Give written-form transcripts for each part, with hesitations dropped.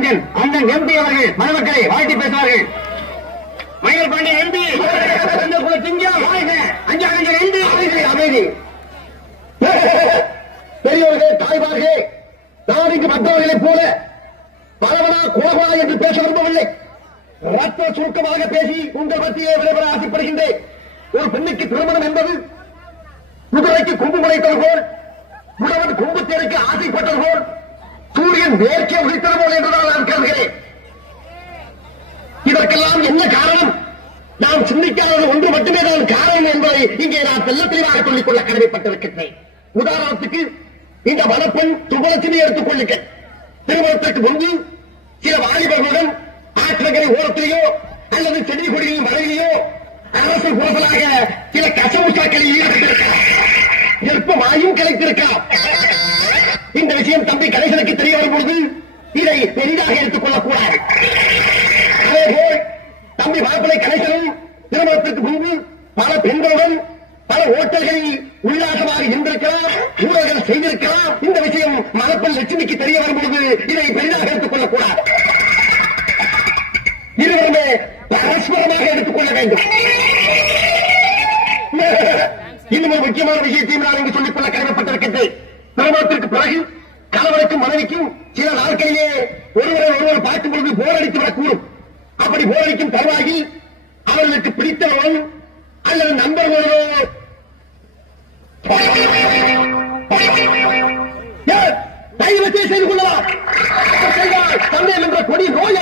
கலைஞன் அண்ணன் எம்பி அவர்கள் மணமக்களை வாழ்த்தி பேசுவார்கள். மயில் பாண்டியன் எம்பி சிங்கம் அஞ்சாங்க எம்பி அமைதி. பெரியவர்களே, தாய்மார்களே, நான் இங்கு மற்றவர்களைப் போல பலவனா கோபா என்று பேச விரும்பவில்லை. ரத்த சுருக்கமாக பேசி உங்கள் மத்தியே விடைபெற ஆசைப்படுகின்றேன். ஒரு பெண்ணுக்கு திருமணம் என்பது குதிரைக்கு கொம்பு முளைத்தது போல், உழவன் கொம்பு தேருக்கு ஆசைப்பட்டது போல், சூரியன் மேற்கே உதித்தது போல் என்றுதான் நான் கருதுகிறேன். இதற்கெல்லாம் என்ன காரணம்? நாம் சிந்திக்காதது ஒன்று மட்டுமே தான் காரணம் என்பதை இங்கே நான் தெல்ல தெளிவாக சொல்லிக் கொள்ள கடமைப்பட்டிருக்கின்றேன். உதாரணத்துக்கு இந்த மணப்பெண் துபலட்சுமி எடுத்துக் கொள்ளுங்கள். திருமணத்திற்கு முன்பு சில வாலிபர்களுடன் ஆற்றங்கரை ஓரத்திலேயோ அல்லது செடி கொடிகளின் வரையிலேயோ அரசு போதலாக சில கசமுசாக்களில் ஈடுபட்டிருக்கிறார். நெருப்பமாயும் கலைத்திருக்கிறார். இந்த விஷயம் தம்பி கணேசனுக்கு தெரிய வரும் பொழுது இதை பெரிதாக எடுத்துக் கொள்ளக்கூடாது. அதேபோல் தம்பி மாப்பிள்ளை கணேசனும் திருமணத்திற்கு முன்பு பல பெண்களுடன் பல ஓட்டல்களில் உல்லாசமாக இருந்திருக்கலாம், ஊழல்கள் செய்திருக்கலாம். இந்த விஷயம் மணப்பெண் லட்சுமிக்கு தெரிய வரும் பொழுது இதை பெரிதாக எடுத்துக் கொள்ளக்கூடாது. இருவருமே பரஸ்பரமாக எடுத்துக் கொள்ள வேண்டும். இன்னும் ஒரு முக்கியமான விஷயத்தையும் நான் இங்கு சொல்லிக் கொள்ள கடமைப்பட்டிருக்கின்றேன். திருமணத்திற்கு பிறகு கணவனுக்கும் மனைவிக்கும் சில நாட்களிலே ஒருவர் பார்க்கும் பொழுது போரடித்து விடக்கூடும். அப்படி போரடிக்கும் தருவாயில் அவர்களுக்கு பிடித்தவன் அல்லது நண்பர்களோ தைவத்தை செய்து கொள்ளலாம். சந்தேகம் என்ற கொடி நோய்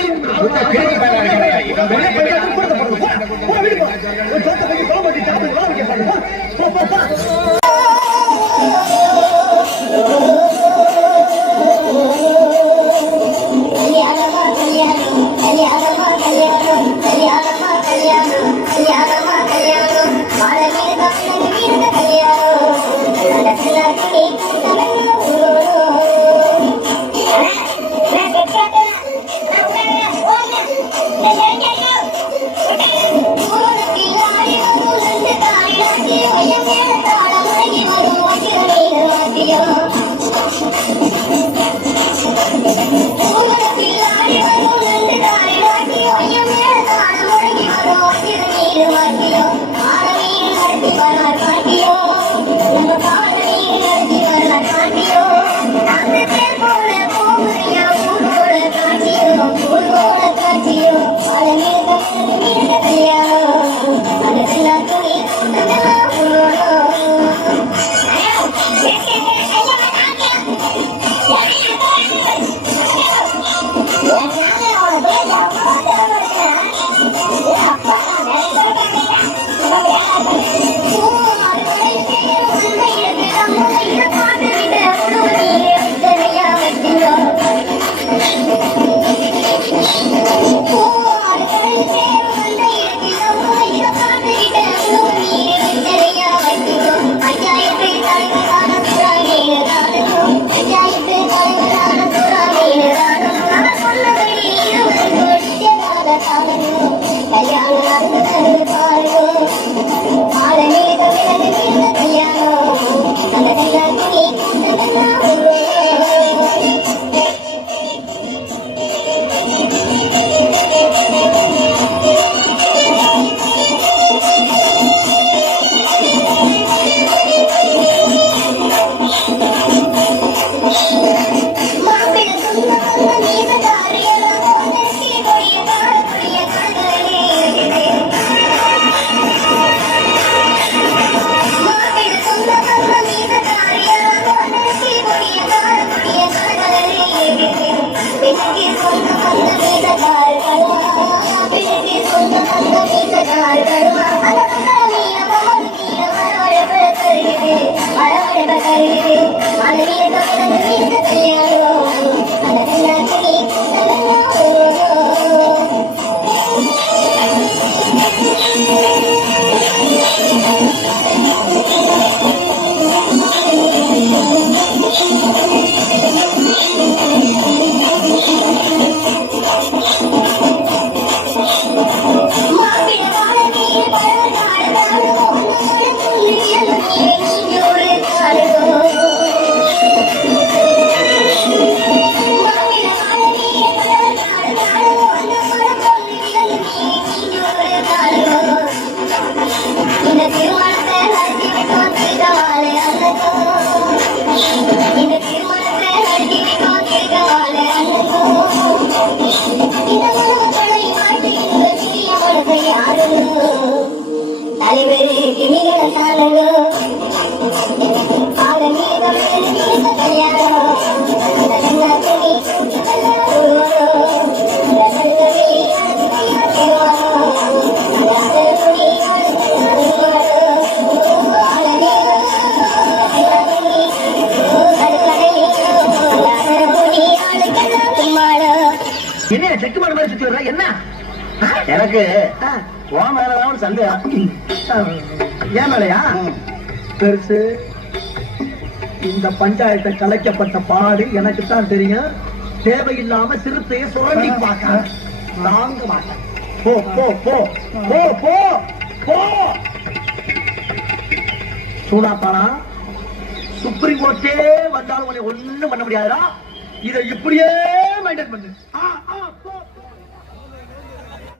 என்ன செக்கு மாடு மாதிரி சுத்தி வர்ற என்ன? எனக்கு ஆ, உன் மேலதான் ஒரு சந்தேகம். ஏன் மேலையா பெருசு? இந்த பஞ்சாயத்தை கலைக்கப்பட்ட பாடு எனக்கு தான் தெரியும். தேவையில்லாம சிறுத்தையை சுரண்டி பார்க்க தாங்க மாட்டேன். போ போ போ போ போ போ. சூடாப்பானா, சுப்ரீம் கோர்ட்டே வந்தாலும் உன்னை ஒண்ணும் பண்ண முடியாதுடா. இதை இப்படியே மெயின்டைன் பண்ணு.